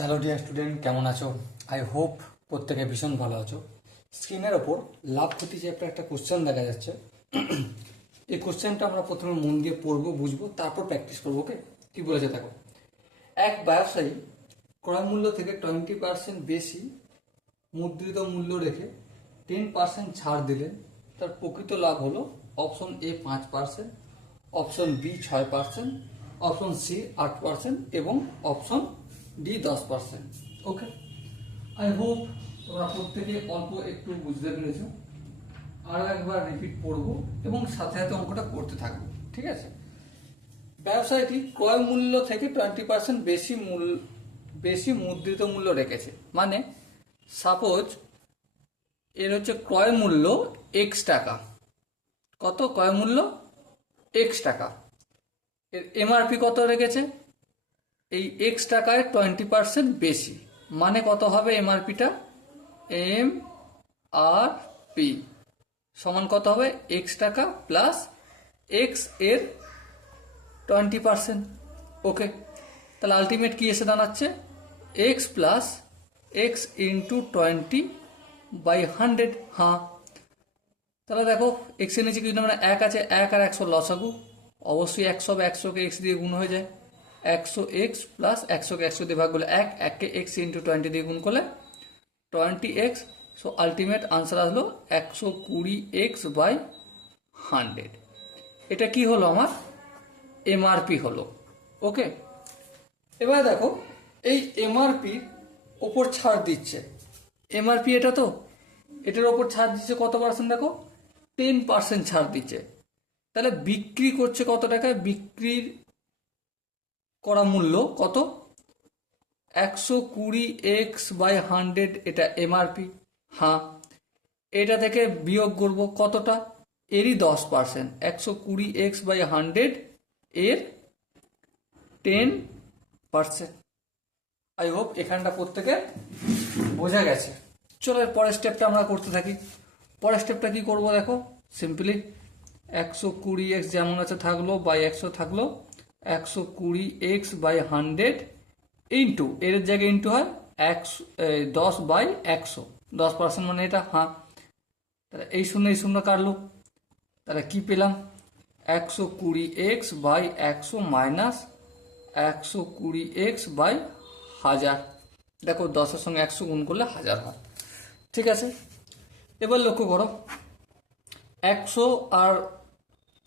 Hello dear student, কেমন আছো? I hope প্রত্যেকে ভীষণ ভালো আছো। স্ক্রিনের ওপর লাভ ক্ষতি যে একটা কোশ্চেন দেখা যাচ্ছে, এই কোশ্চেনটা আমরা প্রথমে মন দিয়ে পড়বো, বুঝবো, তারপর প্র্যাকটিস করবো। ওকে, কি বলেছে দেখো। এক ব্যবসায়ী ক্রয় মূল্য থেকে 20% বেশি মুদ্রিত মূল্য রেখে 10% ছাড় দিলেন। তার প্রকৃত লাভ হলো option A 5%, option B 6%, option C 8% এবং option D 10%। Okay, I hope তোমরা প্রত্যেকে অল্প একটু বুঝতে পেরেছো। আরও একবার রিপিট করবো এবং সাথে সাথে অঙ্কটা করতে থাকবো, ঠিক আছে? ব্যবসায়ীটি ক্রয় মূল্য থেকে 20% বেশি মুদ্রিত মূল্য রেখেছে। মানে সাপোজ এর হচ্ছে ক্রয় মূল্য এক্স টাকা। কত ক্রয় মূল্য? এক্স টাকা। এর এমআরপি কত রেখেছে? এই এক্স টাকায় 20% বেশি। মানে কত হবে এমআরপিটা? এম আর পি সমান কত হবে? এক্স টাকা প্লাস এক্স এর 20%। ওকে, তাহলে আলটিমেট কি এসে দাঁড়াচ্ছে? X plus x into 20/100। হ্যাঁ, তাহলে দেখো এক্স এর নিচে কিছু না, মানে এক আছে, এক আর 100 লসাগু, অবশ্যই 100কে এক্স দিয়ে গুণ হয়ে যায়। 100x প্লাস 100কে 100 দিয়ে ভাগ করলে এক, এককে এক্স ইন্টু 20 দিয়ে গুণ করলে 20x। সো আলটিমেট আনসার আসলো 120x/100। এটা কি হলো? আমার এমআরপি হলো। ওকে, এবার দেখো এই এমআরপির ওপর ছাড় দিচ্ছে। এমআরপি এটা তো, এটার ওপর ছাড় দিচ্ছে কত পার্সেন্ট? দেখো 10% ছাড় দিচ্ছে। তাহলে বিক্রি করছে কত টাকায়? বিক্রির করা মূল্য কত? 120x/100, এটা এমআরপি। হ্যাঁ, এটা থেকে বিয়োগ করব কতটা? এরই 10%। 120x/100 এর 10%। আই হোপ এখানটা প্রত্যেকে বোঝা গেছে। চলো এর পরের স্টেপটা আমরা করতে থাকি। পরের স্টেপটা কি করব দেখো, সিম্পলি 120x যেমন আছে থাকলো, বাই 100 থাকলো, 120x/100 ইন্টু, এর জায়গায় ইন্টু হয় 10/100, 10% মানে এটা। হ্যাঁ, তাহলে এই শূন্য কাটলো, তাহলে কি পেলাম? 120x/100 minus 120x/1000। দেখো 10-এর সঙ্গে 100 গুণ করলে 1000 হয়। ঠিক আছে, এবার লক্ষ্য করো 100 আর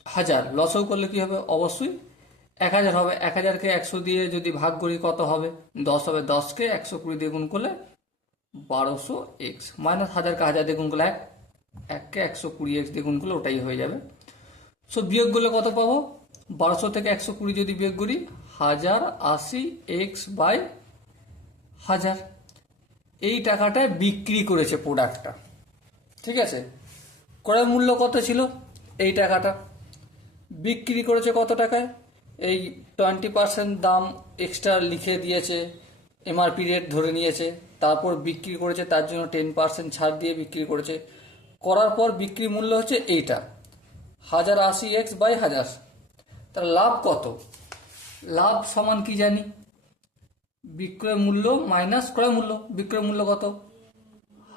1000 লসও করলে কি হবে? অবশ্যই 1000 হবে। 1000কে 100 দিয়ে যদি ভাগ করি কত হবে? 10 হবে। 10কে 120 দিয়ে গুণ করলে 1200x, মাইনাস 1000কে 1000 দিয়ে গুণ করলে 1কে 120x দিয়ে গুণ করলে ওটাই হয়ে যাবে। সো বিয়োগ করলে কত পাবো? 1200 থেকে 120 যদি বিয়োগ করি 1080x/1000। এই টাকাটায় বিক্রি করেছে প্রোডাক্টটা। ঠিক আছে, ক্রয় মূল্য কত ছিল? এই টাকাটা বিক্রি করেছে কত টাকায়? এই 20% দাম এক্সট্রা লিখে দিয়েছে, এমআরপি রেট ধরে নিয়েছে, তারপর বিক্রি করেছে, তার জন্য 10% ছাড় দিয়ে বিক্রি করেছে। করার পর বিক্রি মূল্য হচ্ছে এইটা 1080x/1000। তার লাভ কত? লাভ সমান কি জানি? বিক্রয় মূল্য মাইনাস ক্রয় মূল্য। বিক্রয় মূল্য কত?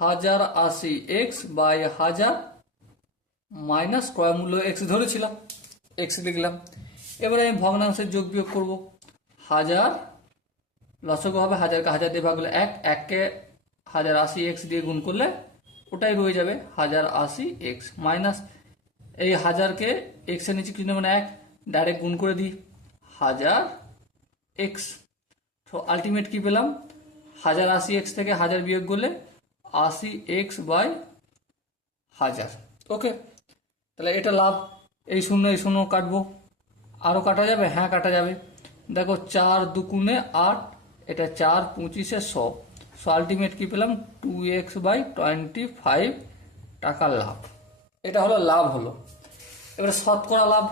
1080x/1000 মাইনাস ক্রয় মূল্য এক্স ধরেছিলাম, এক্স লিখলাম। এবারে আমি ভগ্নাংশের যোগ বিয়োগ করবো। 1000 লসগু হবে, 1000কে 1000 দিয়ে ভাগ করলে এক, এককে 1080x দিয়ে গুণ করলে ওটাই রয়ে যাবে 1080x, মাইনাস এই 1000কে এক্স এর নিচে কিছু মানে এক, ডাইরেক্ট গুণ করে দিই 1000x। তো আলটিমেট কি পেলাম? 1080x থেকে 1000 বিয়োগ করলে 80x/1000। ওকে, তাহলে এটা লাভ। এই শূন্য কাটবো, আরও কাটা যাবে? হ্যাঁ, কাটা যাবে। দেখো 4 2 8, এটা 4 25 100। সো আলটিমেট কি পেলাম? 2x/25 টাকা লাভ। এটা হলো লাভ হলো। এবারে শতকরা লাভ।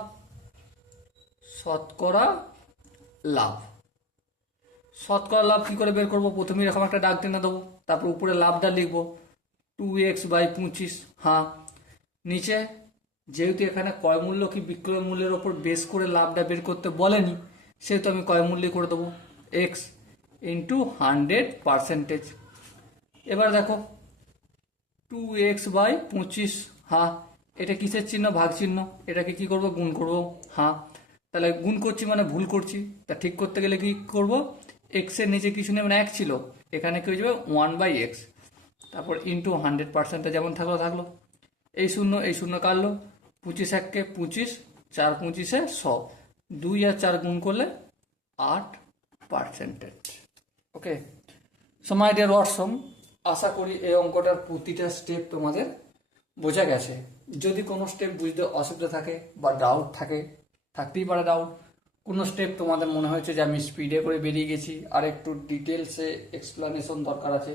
শতকরা লাভ, শতকরা লাভ কি করে বের করবো? প্রথমে এরকম একটা দাগ টেনে দেবো, তারপর উপরে লাভটা লিখবো 2x/25। হ্যাঁ, নিচে যেহেতু এখানে ক্রয় মূল্য কি বিক্রয় মূল্যের ওপর বেস করে লাভটা বের করতে বলেনি, সেহেতু আমি ক্রয় মূল্যই করে দেবো এক্স ইন্টু 100%। এবার দেখো 2x বাই 25, হ্যাঁ এটা কিসের চিহ্ন? ভাগ চিহ্ন। এটাকে কি করব? গুণ করব, হ্যাঁ। তাহলে গুণ করছি মানে ভুল করছি, তা ঠিক করতে গেলে কি করব? এক্স এর নিচে কিছু নেই, মানে 1 ছিল, এখানে কি হয়ে যাবে 1/x, তারপর ইন্টু 100%, যেমন থাকলো থাকলো, এই শূন্য কাটলো, 25 1 25, 4 25 100, 2 আর 4 গুণ করলে 8%। ওকে, সো মাই ডিয়ার ওয়াটসন, আশা করি এই অঙ্কটার প্রতিটা স্টেপ তোমাদের বোঝা গেছে। যদি কোনো স্টেপ বুঝতে অসুবিধা থাকে বা ডাউট থাকে, থাকতেই পারে ডাউট, কোনো স্টেপ তোমাদের মনে হয়েছে যে আমি স্পিডে করে বেরিয়ে গেছি আর একটু ডিটেলসে এক্সপ্লানেশন দরকার আছে,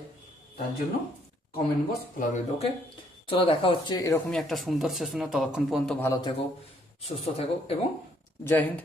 তার জন্য কমেন্ট বক্স খোলা রইল। ওকে, চলো দেখা হচ্ছে এরকমই একটা সুন্দর সেশনে। ততক্ষণ পর্যন্ত ভালো থেকো, সুস্থ থেকো এবং জয় হিন্দ।